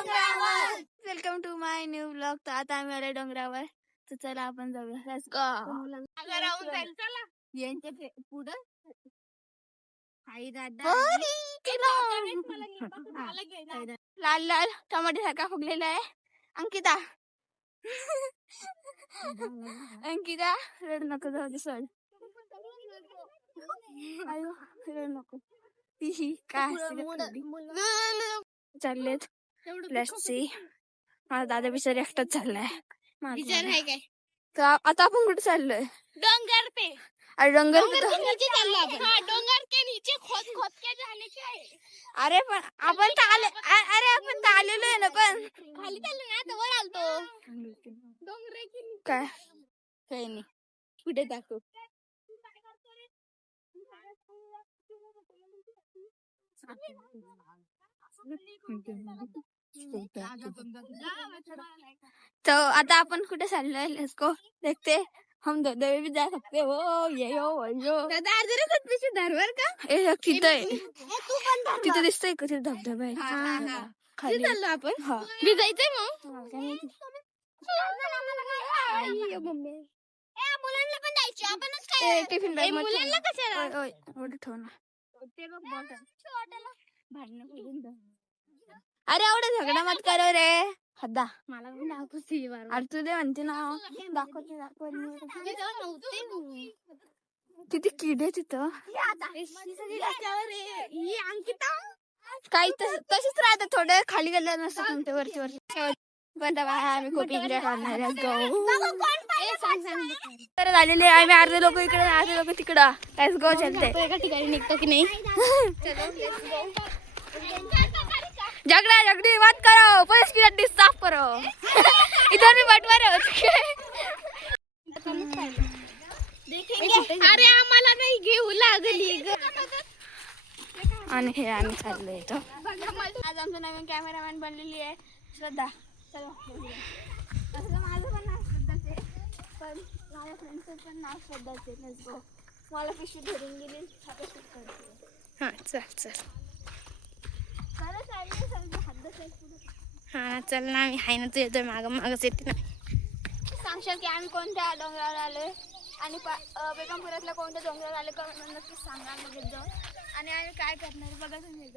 डोंगरावर. Welcome to my new blog. तर आता आम्ही आले डोंगरावर. तर चला आपण जाऊया. Let's go. यांच्या पुढं आई दादा लाल लाल टमाटे सारखा फुगलेला आहे. अंकिता अंकिता रड नको जाऊ दे सोड. अयो रड नको. काय चाललेत लेट्स सी. माझा दादा बिचारी एकटाच चाललाय. तर आता आपण कुठे चाललोय? डोंगर पे. अरे डोंगर नीचे चाललो आपण. हाँ, डोंगर के नीचे खोद खोद के जाने के आहे. अरे पण आपण तर आले. अरे आपण तर आलेलो आहे ना. पण खाली चाललो ना तर वर आलतो. डोंगरे की काय काही नाही. पुढे दाखव. तो आता आपण कुठे चाललोय? Let's go. देखते हम धबधबे भी जा सकते हो. ये हो यो धरवर का ए तिथं आहे. तू पण धर. तिथे दिसतंय का? तिथे धबधबा आहे खाली. चाललो आपण. हा भिजायचंय मग. मुलांना पण जायची आपणच काय टिफिन ए, मुलांना कशाला ठेव ना. ते बघ बॉटल अरे एवढं झगडा मत कर रे हद्दा. मला पण दाखवते अरे तू दे म्हणते ना. दाखवते किती किडे तिथं. काही तशीच राहते. थोडे खाली गेले नसतं वरची वरची. पण आम्ही खूप एन्जॉय करणार झालेले. आम्ही अर्धे लोक इकडे अर्धे लोक तिकडं. Let's go. चलते एका ठिकाणी निघतो की नाही. झगड़ा झगड़ी मत करो. पुलिस की गड्डी साफ करो. इधर भी बंटवारे हो चुके. अरे आम्हाला नाही घेऊ लागली. आणि हे आम्ही चाललोय इथं. आज आमचं नवीन कॅमेरामॅन बनलेली आहे श्रद्धा. चला माझं पण नाव श्रद्धाच आहे. पण माझ्या फ्रेंडचं पण नाव श्रद्धाच आहे. Let's go. मला पिशवी धरून गेली. हा चल चल. हा चल ना. आम्ही हाय ना. तू येतोय मागच येते ना. सांगशाल की आम्ही कोणत्या डोंगरावर आलोय आणि बेगमपुरातल्या कोणत्या डोंगरावर आले का नक्कीच सांगा. लगेच जाऊ. आणि आम्ही काय करणार बघा तुम्ही.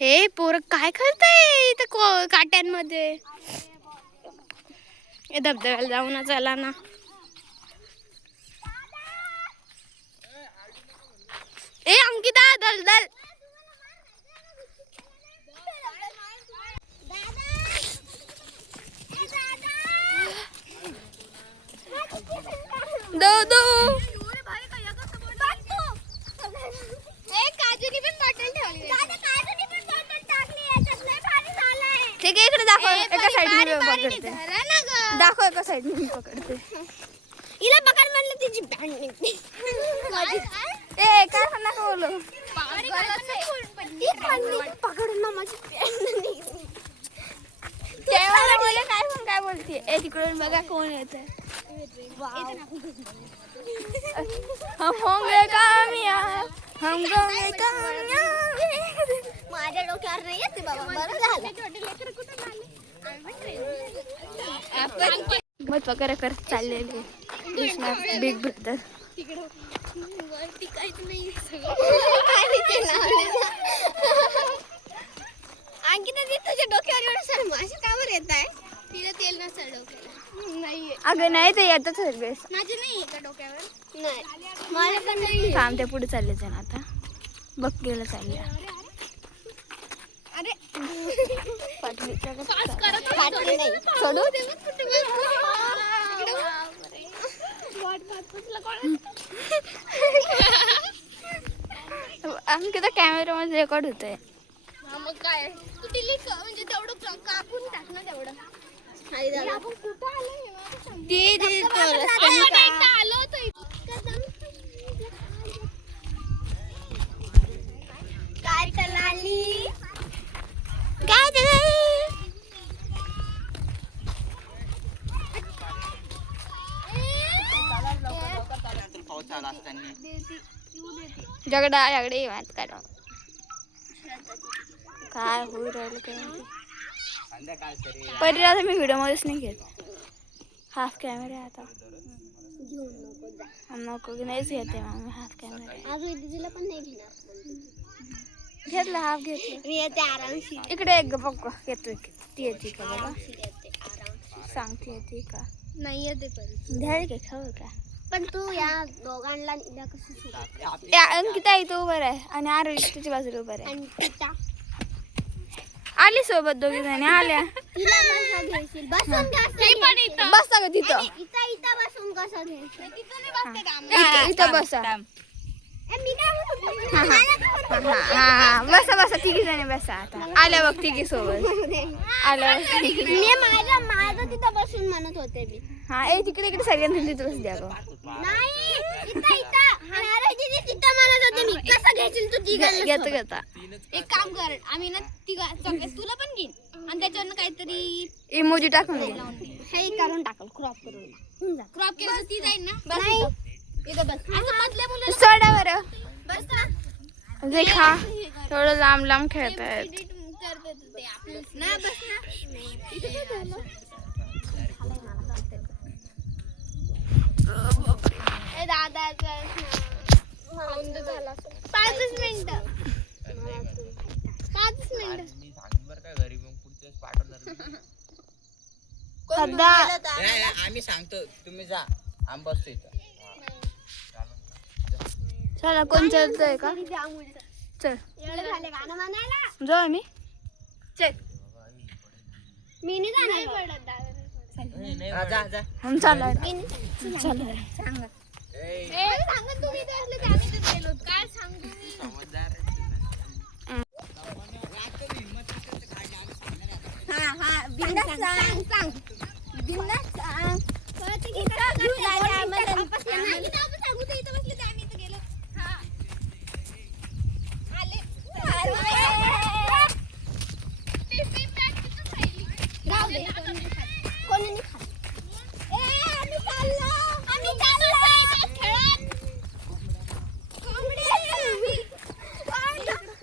हे पोर काय करताय इथं काट्यांमध्ये. धबधब्याला जाऊ ना. चला ना. ए अंकिता दलदल. दो ठीक आहे. इकडे दाखव. एका साईडने पकडते. दाखव एका साईडने मी पकडते. हिला पकड म्हणलं तिची बँड निघते. ए काय पण नका बोलू. पकडून ना माझी बँड निघते. कॅमेरामध्ये काय पण काय बोलते. ए तिकडून बघा कोण येत. हम होंगे कामयाब. हम होंगे कामयाब. माझ्या डोक्यावर नाही येते बाबा. बरं झालं. आपण मत पकड करत चाललेले बिग ब्रदर. वरती काहीच नाही. अंकिता ती तुझ्या डोक्यावर एवढं सारं मासे का बरं येत आहे. तिला तेल नसेल डोक्याला. नाहीये. अगं नाही ते येतच सगळेच. माझे नाही का डोक्यावर. नाही मला पण नाही. थांब ते पुढे चालले ना. आता बघ गेलं चालले. अरे पाठीच्या पाठी नाही सोडू. आम्ही किती कॅमेरा मध्ये रेकॉर्ड होतंय. मग काय तू डिलीट म्हणजे तेवढं कापून टाक ना. तेवढं आपण कुठं आलो होतो. काय चलाली काय पाऊस आला असताना जगडा याकडे मात काय काय होऊ राहिलं काय माहिती. परी आता मी व्हिडिओ मध्येच नाही घेत. हाफ कॅमेरा आता नको की नाहीच घेते मग मी हाफ कॅमेरा. दिदीला पण नाही घेणार. घेतला हाफ घेतला. मी येते आरामशीर. इकडे एक बघ येतोय ती येते का बघा सांगते येते का नाही येते पण द्याल का खाऊ का. पण तू या दोघांना इला कसं सोबत. अंकिता इथं उभं आहे आणि आरोही तुझ्या बाजूला उभं आहे. आणि तिला आली सोबत दोघी जणी आल्या. कसं घ्यायशील बसून बसा का तिथं इथं बसून कसं घ्यायचं इथं बसा. मी बसा बसा तिघी जणी बसा. आता आल्या बघ तिघी सोबत आल्या. माझं तिथं बसून म्हणत होते मी. हा ए तिकडे इकडे सगळ्यांना तिथं बस द्या गं. नाही तिथं म्हणत होते मी कसं घ्यायची तू घेता घेता एक काम कर आम्ही ना तुला पण घेईन आणि त्याच्यावर काहीतरी इमोजी टाकून दे. हे करून टाकल क्रॉप करून क्रॉप केलं तर ती जाईल ना. नाही इथं बस असं मधल्या मुलं सोडा बरं बस ना. जे खा थोडं लांब लांब खेळतायत. ना बस ना. दादा 5 मिनिटं. आम्ही सांगतो तुम्ही जा आम्ही बसतो इथं. चला कोण चलतोय का चल गाणं म्हणायला जाऊ आम्ही. चल मी नाही जाणार. जा जा हम चालला सांगत तुम्ही ते असले ते आम्ही तर गेलो काय सांगू मी. हा बिंदास सांग बिंदास सांग. सांगू ते इथं बसले ते आम्ही इथं गेलो. हा आले टिफिन बॅग तिथं राहिली. राहू दे कोणी नाही खात. आम्ही चाललो खेळत.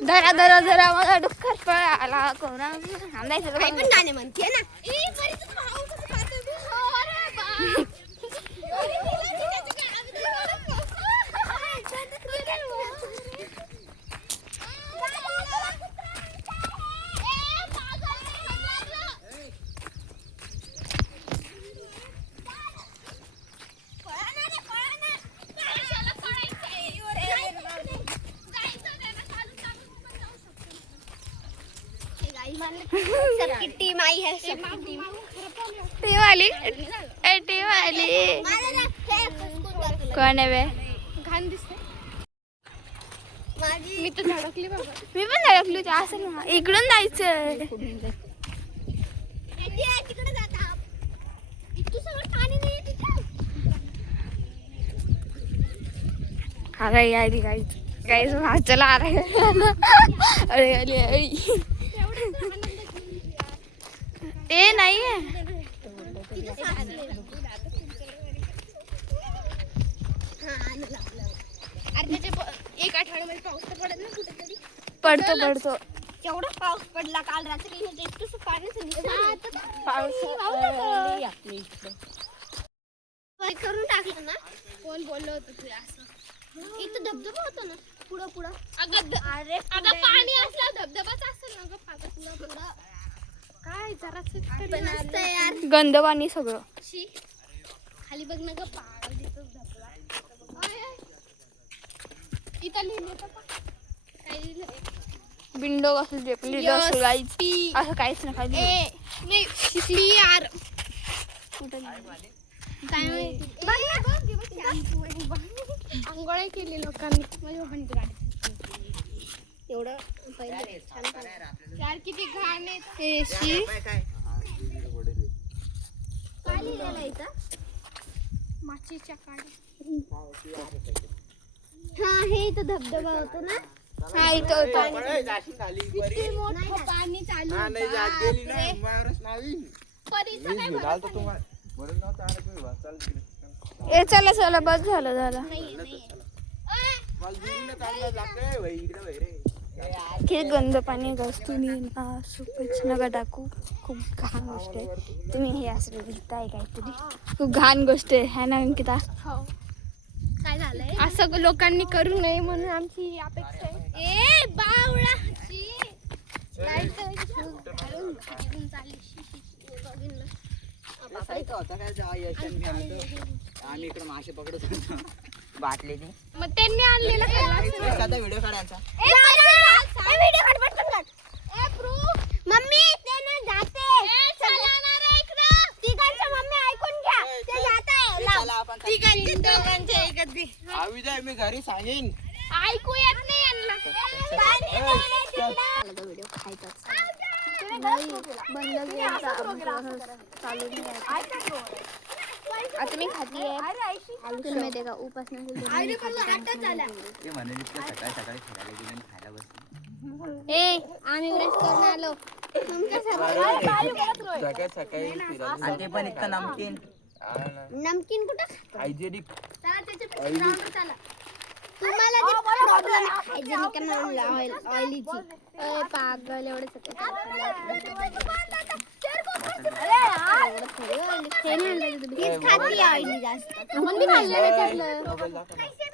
धरा धरा धरा मला डुक्कर पळाला कोणा काही पण गाणे म्हणते ना. टीम आई है टीम आली टीम आली. कोण आहे बे घाण दिसते. मी तर धडकली बाबा. मी पण धडकली होती. असं ना इकडून जायचं. तिकडे जाता इतकं सगळं पाणी नाही तिथं. अरे आली गाईच चला अरे अरे आली आई ते नाही आहे. एक आठवड्यामध्ये पाऊस तर पडत ना कुठेतरी. पडतो पडतो केवढा पाऊस पडला काल रात्री. इतकं पाणी करून टाकलं ना. कोण बोललं होतं तुला असं. इथं धबधबा होता ना पुढं पुढं. अगं पाणी असलं धबधबाच असेल ना गं पुढं पुढं. काय जरा यार गंद पाणी सगळं. खाली बघ ना गं पाणी दिसतो धबधबा. इथं लिहिलं का काय लिहिलं. विंडो कसं जेपली असं काहीच नाही खाली. नाही शिकली यार. काय आंघोळ केली लोकांनी. माझ्या बाबांची गाडी एवढं पहिले यार किती घाण आहे. काय लिहिलेलं इथं माचीच्या काडी. हा हे इथं धबधबा होतो ना. हा इथं होतं. किती मोठं पाणी चालू ए चला चला बस झालं नाही किती गंद पाणी गस तुम्ही खूपच नका टाकू. खूप घाण गोष्ट आहे. तुम्ही हे असं लिहिताय काहीतरी खूप घाण गोष्ट आहे ह्या ना अंकिता. काय झालंय असं लोकांनी करू नये म्हणून आमची अपेक्षा आहे. ए बावळा आम्ही इकडे मासे पकडत होतो बाटलीने. मग त्यांनी आणलेलं एखादा व्हिडिओ काढायचा. मम्मी ते ना जाते तिघांच्या मम्मी ऐकून घ्या ते जात आहे. मी घरी सांगेन. ऐकू येत नाही यांना. व्हिडिओ खायचाच बंद चालू आता मी खाती आहे माहिती का उपासना ते म्हणे सकाळी सकाळी फिरायला गेले आणि खायला बसले. ए आम्ही ब्रश करून आलो. सकाळी सकाळी फिरायला ते पण इतकं नमकीन नमकीन कुठं हायजेनिक. तुम्हाला जे प्रॉब्लेम आहे ऑइलीची पागल एवढं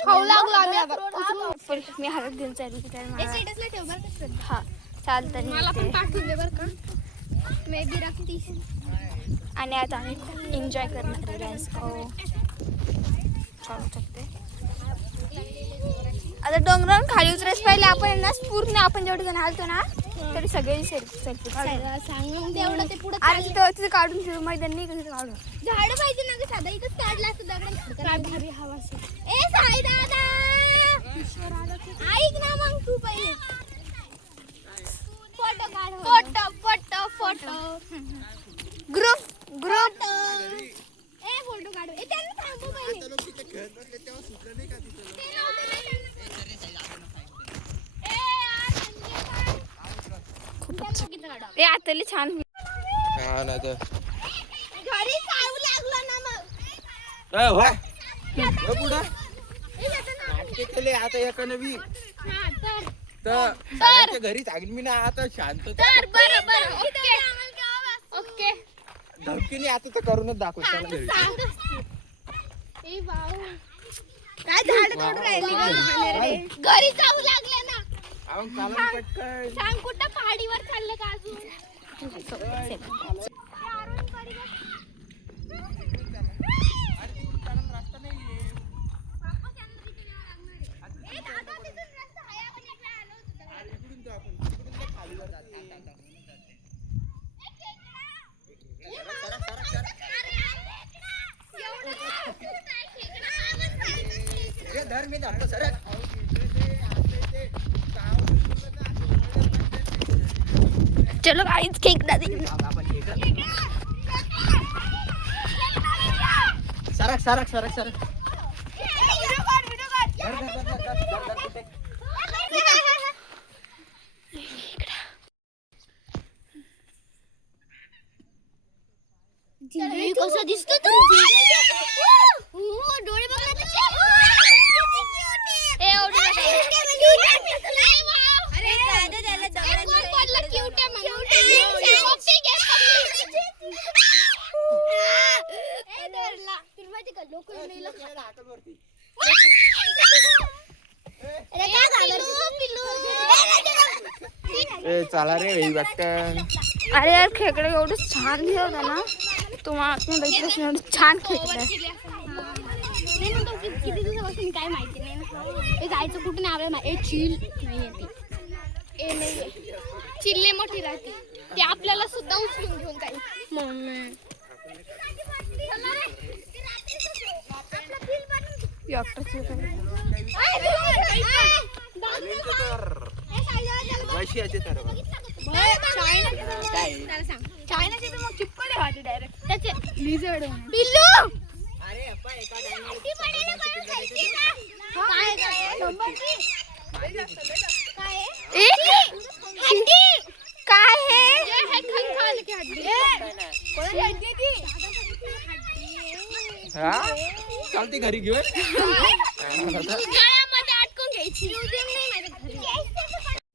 खाऊ लागलो आम्ही आता. मी हळद घेऊन चालली हा चालतं मला पण पाठवून दे बरं का. May be राखतीस. आणि आता आम्ही एन्जॉय करणार आहे डान्स करू शकते. आता डोंगरावरून खाली उतरायच पाहिले आपण ना पूर्ण आपण जेवढे जण आलतो ना तरी सगळे सेल्फी सांगून तेवढं ते पुढे आणि तिथे काढून फिरू मैदान नाही कसं काढून झाड पाहिजे ना ग साधा इथंच काढला असतं दगड भारी हवा ए साई दादा ऐक ना मग तू पहिले फोटो काढ. Photo photo photo group A photo काढू. ए त्यांना थांबव पहिले. ए आतली छान घरी जाऊ लागलो ना मग. केले आता एका नवी हा तर घरी सांगेन मी ना. आता शांत तर बरं बरं ओके ओके धमकीने आता तर करूनच दाखव. ए भाऊ काय झाड तोडून राहिली घरी जाऊ लागले ना. पटकन सांग कुठं पहाडीवर चाललं का अजून. धर मी धरतो सर. चलो गाईच केक दादी सरक सरक सरक सरक. कसा दिसतो तू डोळे बघ चला रे बघता. अरे यार खेकडे एवढं छान होता ना तुम्हाला एवढं छान खेकडे किती दिवसापासून काय माहिती नाही ना. जायचं कुठे नाही आपल्याला. चिल नाही येते ए नाही चिल्ले मोठी राहते ते आपल्याला सुद्धा उचलून घेऊन जाईल. चायनाचे तर मग चिपकडे वाटे डायरेक्ट त्याचे पिल्लू काय हे चालते घरी घेऊन. गळ्यामध्ये अटकून घे म्युझियम नाही माझ्या घरी.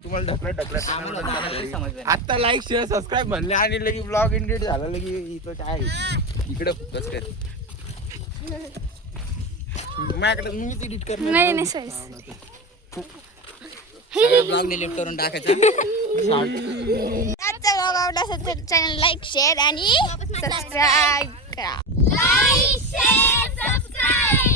तुम्हाला ढकलत आम्हाला समजलं नाही. आता लाईक शेअर सबस्क्राईब म्हणले आणि लगी ब्लॉग इंडिट झाला लगी इथं काय इकडे बस कर माझ्याकडे मीच एडिट करणार नाही नाही सॉरी ब्लॉग डिलीट करून टाकायचा. आजचा ब्लॉग आवडला असेल तर चॅनल लाईक शेअर आणि सबस्क्राईब करा. Like share subscribe